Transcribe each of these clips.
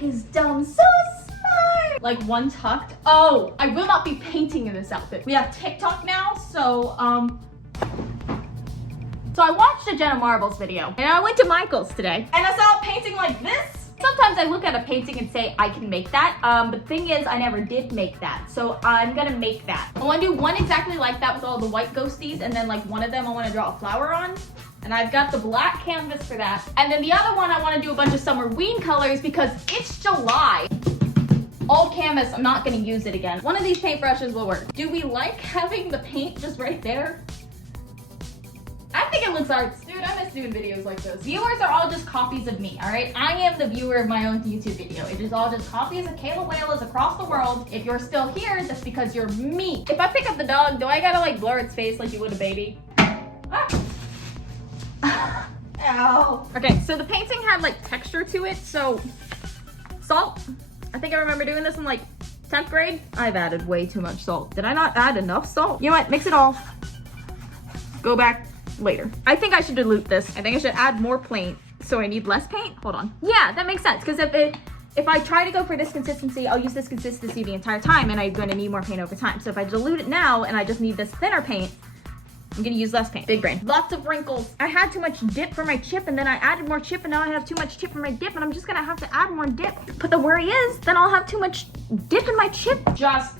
look is dumb. So smart. Like one tucked. Oh, I will not be painting in this outfit. We have TikTok now, so I watched a Jenna Marbles video and I went to Michael's today and I saw a painting like this. Sometimes I look at a painting and say I can make that, but the thing is I never did make that, so I'm gonna make that. I wanna do one exactly like that with all the white ghosties, and then like one of them I wanna draw a flower on, and I've got the black canvas for that. And then the other one I wanna do a bunch of Summerween colors because it's July. Old canvas, I'm not gonna use it again. One of these paintbrushes will work. Do we like having the paint just right there? I think it looks arts. Dude, I miss doing videos like this. Viewers are all just copies of me, all right? I am the viewer of my own YouTube video. It is all just copies of Kayla Whalers across the world. If you're still here, that's because you're me. If I pick up the dog, do I gotta like blur its face like you would a baby? Ah. Ow. Okay, so the painting had like texture to it, so salt. I think I remember doing this in like 10th grade. I've added way too much salt. Did I not add enough salt? You know what, mix it all. Go back later. I think I should dilute this. I think I should add more paint. So I need less paint? Hold on. Yeah, that makes sense. Because if I try to go for this consistency, I'll use this consistency the entire time and I'm gonna need more paint over time. So if I dilute it now and I just need this thinner paint, I'm gonna use less paint. Big brain. Lots of wrinkles. I had too much dip for my chip and then I added more chip and now I have too much chip for my dip and I'm just gonna have to add more dip. But the worry is, then I'll have too much dip in my chip. Just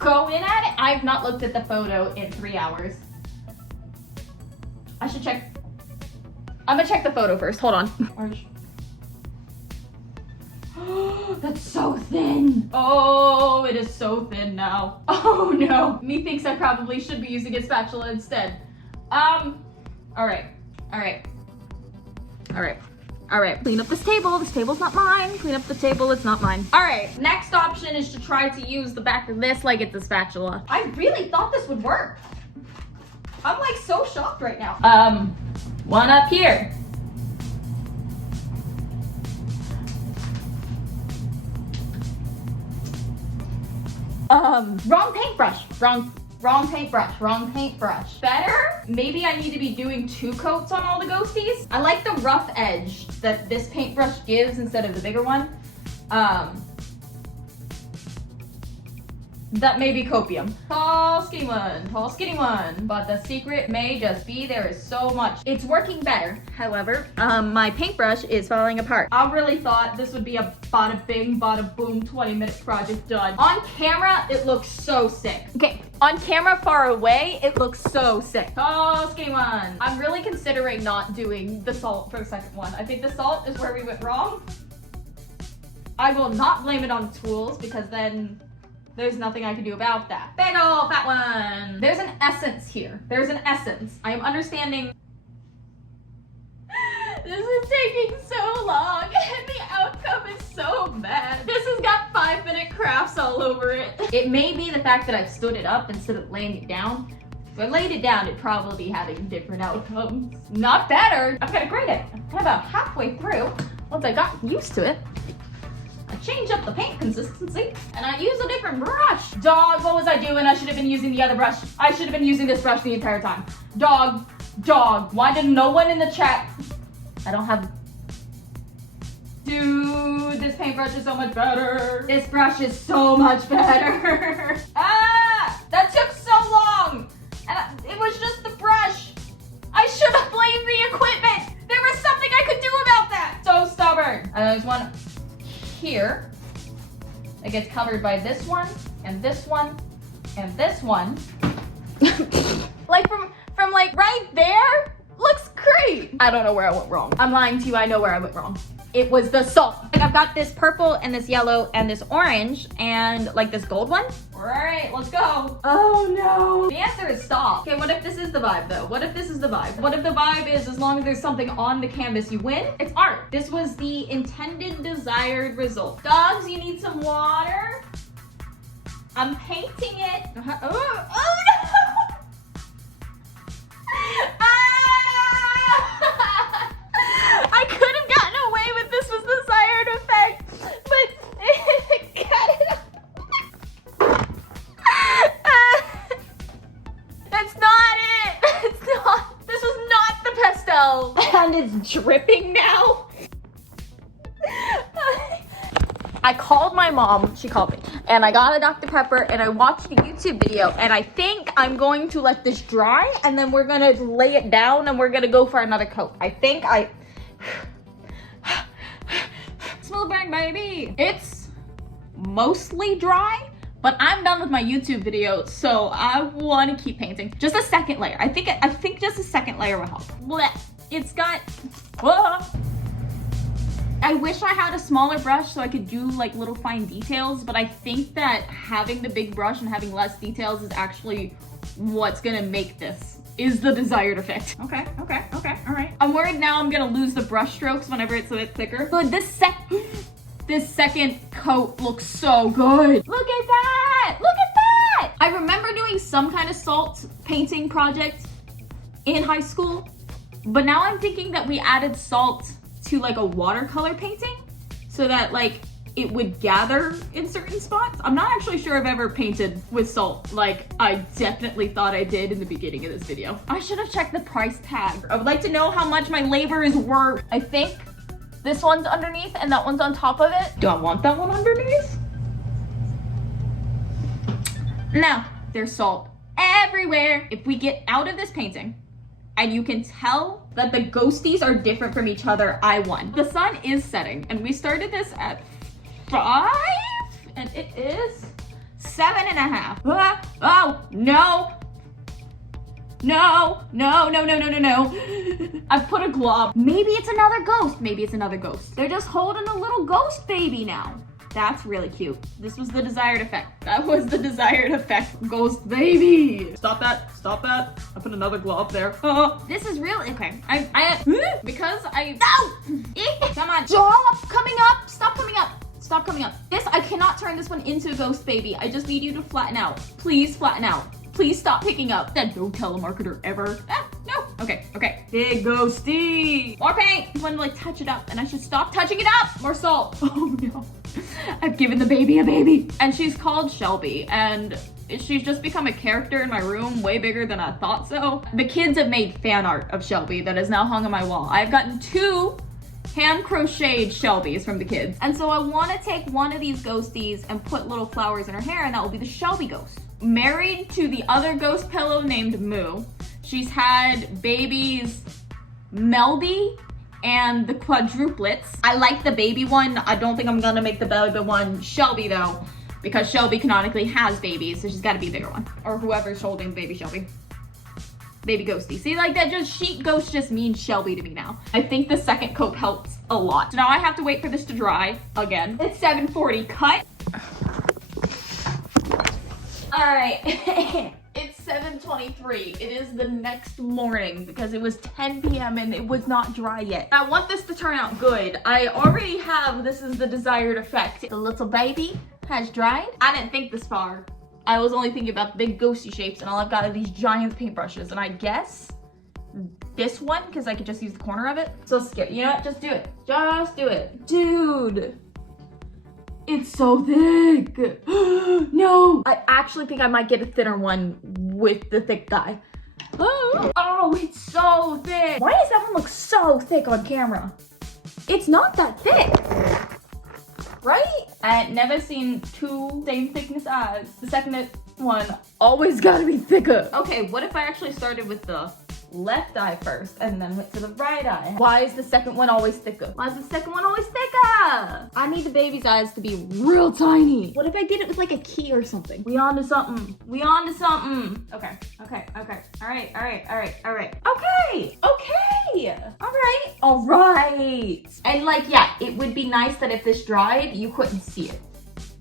go in at it. I've not looked at the photo in 3 hours. I should check. I'm gonna check the photo first. Hold on. Orange. That's so thin. Oh, it is so thin now. Oh no. Me thinks I probably should be using a spatula instead. All right. Clean up this table. This table's not mine. Clean up the table. It's not mine. All right. Next option is to try to use the back of this like it's a spatula. I really thought this would work. I'm like so shocked right now. One up here. Wrong paintbrush. Wrong paintbrush. Better? Maybe I need to be doing 2 coats on all the ghosties. I like the rough edge that this paintbrush gives instead of the bigger one. That may be copium. Tall, skinny one. But the secret may just be there is so much. It's working better. However, my paintbrush is falling apart. I really thought this would be a bada bing, bada boom, 20-minute project done. On camera, it looks so sick. Okay, on camera far away, it looks so sick. Tall, skinny one. I'm really considering not doing the salt for the second one. I think the salt is where we went wrong. I will not blame it on tools because then there's nothing I can do about that. Big ol' fat one. There's an essence here. There's an essence. I am understanding. This is taking so long and the outcome is so bad. This has got 5-minute crafts all over it. It may be the fact that I've stood it up instead of laying it down. If I laid it down, it'd probably be having different outcomes. Not better. I've got to grade it. I'm kind of about halfway through. Once I got used to it, I change up the paint consistency and I use a different brush. Dog, what was I doing? I should have been using the other brush. I should have been using this brush the entire time. Dog. Why did no one in the chat? I don't have. Dude, this paintbrush is so much better. This brush is so much better. Ah, that took so long. And it was just the brush. I should have blamed the equipment. There was something I could do about that. So stubborn. And there's one here that gets covered by this one and this one and this one. Like from like right there, looks great. I don't know where I went wrong. I'm lying to you, I know where I went wrong. It was the salt. Like I've got this purple and this yellow and this orange and like this gold one. All right, let's go. Oh no. The answer is stop. Okay, what if this is the vibe though? What if this is the vibe? What if the vibe is as long as there's something on the canvas, you win? It's art. This was the intended, desired result. Dogs, you need some water. I'm painting it. Oh no. I could have gotten away with this was the desired effect, but got it. That's not it. It's not. This was not the pastel. And it's dripping now. I called my mom, she called me, and I got a Dr. Pepper and I watched a YouTube video, and I think I'm going to let this dry and then we're gonna lay it down and we're gonna go for another coat. Smooth brain, baby. It's mostly dry, but I'm done with my YouTube video, so I want to keep painting. Just a second layer. I think just a second layer will help. Blech. It's got. Whoa. I wish I had a smaller brush so I could do like little fine details, but I think that having the big brush and having less details is actually what's gonna make this, is the desired effect. Okay, all right. I'm worried now I'm gonna lose the brush strokes whenever it's a bit thicker. But this second coat looks so good. Look at that, look at that. I remember doing some kind of salt painting project in high school, but now I'm thinking that we added salt to like a watercolor painting so that like it would gather in certain spots. I'm not actually sure I've ever painted with salt like I definitely thought I did in the beginning of this video. I should have checked the price tag. I would like to know how much my labor is worth. I think this one's underneath and that one's on top of it. Do I want that one underneath? No, there's salt everywhere. If we get out of this painting, and you can tell that the ghosties are different from each other, I won. The sun is setting, and we started this at 5, and it is 7.5. Oh, no. No. I've put a glob. Maybe it's another ghost. They're just holding a little ghost baby now. That's really cute. This was the desired effect. That was the desired effect. Ghost baby. Stop that. I put another glob there. This is really, okay. No! Come on. Stop coming up. I cannot turn this one into a ghost baby. I just need you to flatten out. Please flatten out. Please stop picking up. That no telemarketer ever. No. Okay. Big ghosty. More paint. I want to like touch it up and I should stop touching it up. More salt. Oh no. I've given the baby a baby. And she's called Shelby, and she's just become a character in my room way bigger than I thought so. The kids have made fan art of Shelby that is now hung on my wall. I've gotten 2 hand crocheted Shelbys from the kids. And so I want to take one of these ghosties and put little flowers in her hair, and that will be the Shelby ghost. Married to the other ghost pillow named Moo. She's had babies Melby and the quadruplets. I like the baby one. I don't think I'm gonna make the baby one Shelby though, because Shelby canonically has babies, so she's gotta be a bigger one. Or whoever's holding baby Shelby. Baby ghosty. See, like that just, sheet ghost just means Shelby to me now. I think the second coat helps a lot. So now I have to wait for this to dry again. It's 7:40, cut. All right. It's 7:23. It is the next morning because it was 10 p.m. and it was not dry yet. I want this to turn out good. I already have, this is the desired effect. The little baby has dried. I didn't think this far. I was only thinking about the big ghosty shapes, and all I've got are these giant paintbrushes, and I guess this one, because I could just use the corner of it. So skip, you know what, just do it. Just do it. Dude. It's so thick. No. I actually think I might get a thinner one with the thick guy. Oh, it's so thick. Why does that one look so thick on camera? It's not that thick. Right? I never seen 2 same thickness eyes. The second one always gotta be thicker. Okay, what if I actually started with the left eye first and then went to the right eye? Why is the second one always thicker? I need the baby's eyes to be real tiny. What if I did it with like a key or something? We on to something. Okay. All right. And like, yeah, it would be nice that if this dried, you couldn't see it.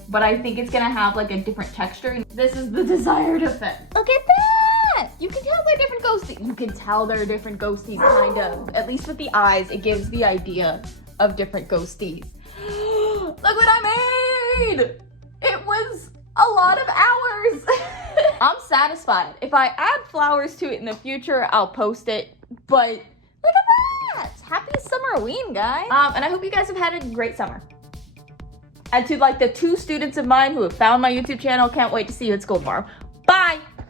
But I think it's gonna have like a different texture. This is the desired effect. Look at that! You can tell they're different ghosties. You can tell they're different ghosties, kind of. At least with the eyes, it gives the idea of different ghosties. Look what I made! It was a lot of hours. I'm satisfied. If I add flowers to it in the future, I'll post it. But look at that! Happy Summerween, guys. And I hope you guys have had a great summer. And to like the 2 students of mine who have found my YouTube channel, can't wait to see you at school tomorrow.